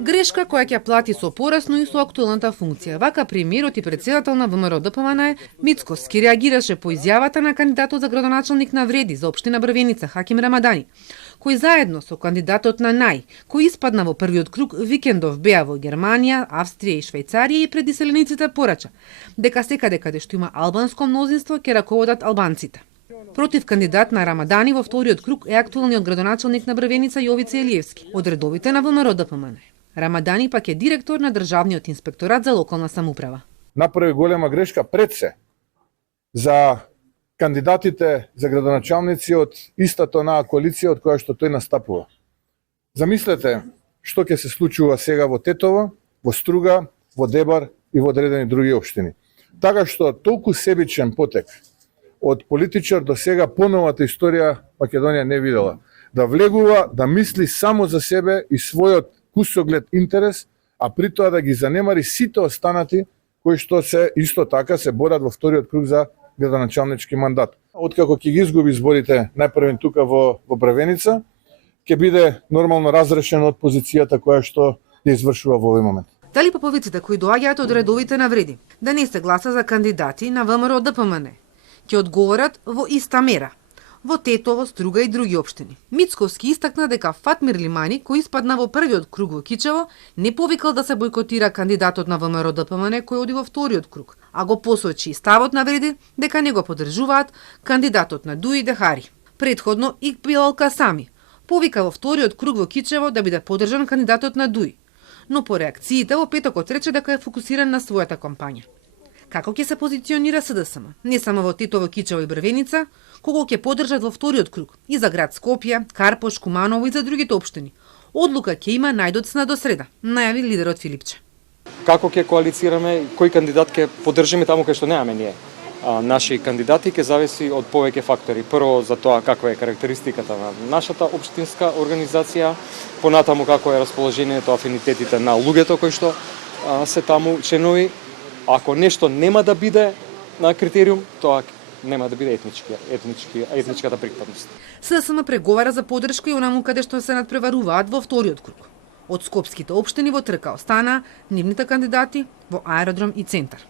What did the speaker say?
Грешка која ќе плати со порасно и со актуелната функција. Вака премиерот и председател на ВМРО ДПМН Мицкоски реагираше по изјавата на кандидатот за градоначалник на Вреди за општина Брвеница Хаким Рамадани, кој заедно со кандидатот на НАЙ, кој испадна во првиот круг викендов беа во Германија, Австрија и Швајцарија и пред иселениците порача дека секаде каде што има албанско мнозинство ќе раководат албанците. Против кандидат на Рамадани во вториот круг е актуелниот градоначалник на Брвеница Јовица Елиевски од редовите на ВМРО ДПМН. Рамадани пак е директор на Државниот инспекторат за локална самоуправа. Направи голема грешка пред се за кандидатите за градоначалници од истата онаа коалиција од која што тој настапува. Замислете што ќе се случува сега во Тетово, во Струга, во Дебар и во одредени други општини. Така што толку себичен потек од политичар до сега поновата историја Македонија не видела. Да влегува, да мисли само за себе и својот кусоглед интерес, а при тоа да ги занемари сите останати кои што се исто така се борат во вториот круг за градоначалнички мандат. Откако ќе ги изгуби изборите најпрвен тука во Брвеница, ќе биде нормално разрешен од позицијата која што ја извршува во овој момент. Дали поповиците кои доаѓаат од редовите на Вреди да не се гласа за кандидати на ВМРО ДПМН ќе одговорат во иста мера во Тетово, Струга и други општини. Мицковски истакна дека Фатмир Лимани, кој испадна во првиот круг во Кичево, не повикал да се бойкотира кандидатот на ВМРО ДПМН кој оди во вториот круг, а го посочи ставот на Вреди дека не го поддржуваат кандидатот на Дуи Дехари. Предходно Икбилал Касами повика во вториот круг во Кичево да биде поддржан кандидатот на Дуи, но по реакциите во петокот рече дека е фокусиран на својата кампања. Како ќе се позиционира СДСМ, не само во Тетово, Кичево и Брвеница, кого ќе поддржат во вториот круг и за град Скопје, Карпош, Куманово и за другите општини. Одлука ќе има најдоцна до среда, најави лидерот Филипче. Како ќе коалицираме, кој кандидат ќе поддржиме таму кај што немаме ние? Наши кандидати ќе зависи од повеќе фактори. Прво за тоа каква е карактеристиката на нашата општинска организација, понатаму како е расположението, афинитетите на луѓето кои што се таму членови. Ако нешто нема да биде на критериум, тоа нема да биде етничката припадност. СДСМ преговара за поддршка и онаму каде што се надпреваруваат во вториот круг. Од скопските општини во трка остана нивните кандидати во Аеродром и Центар.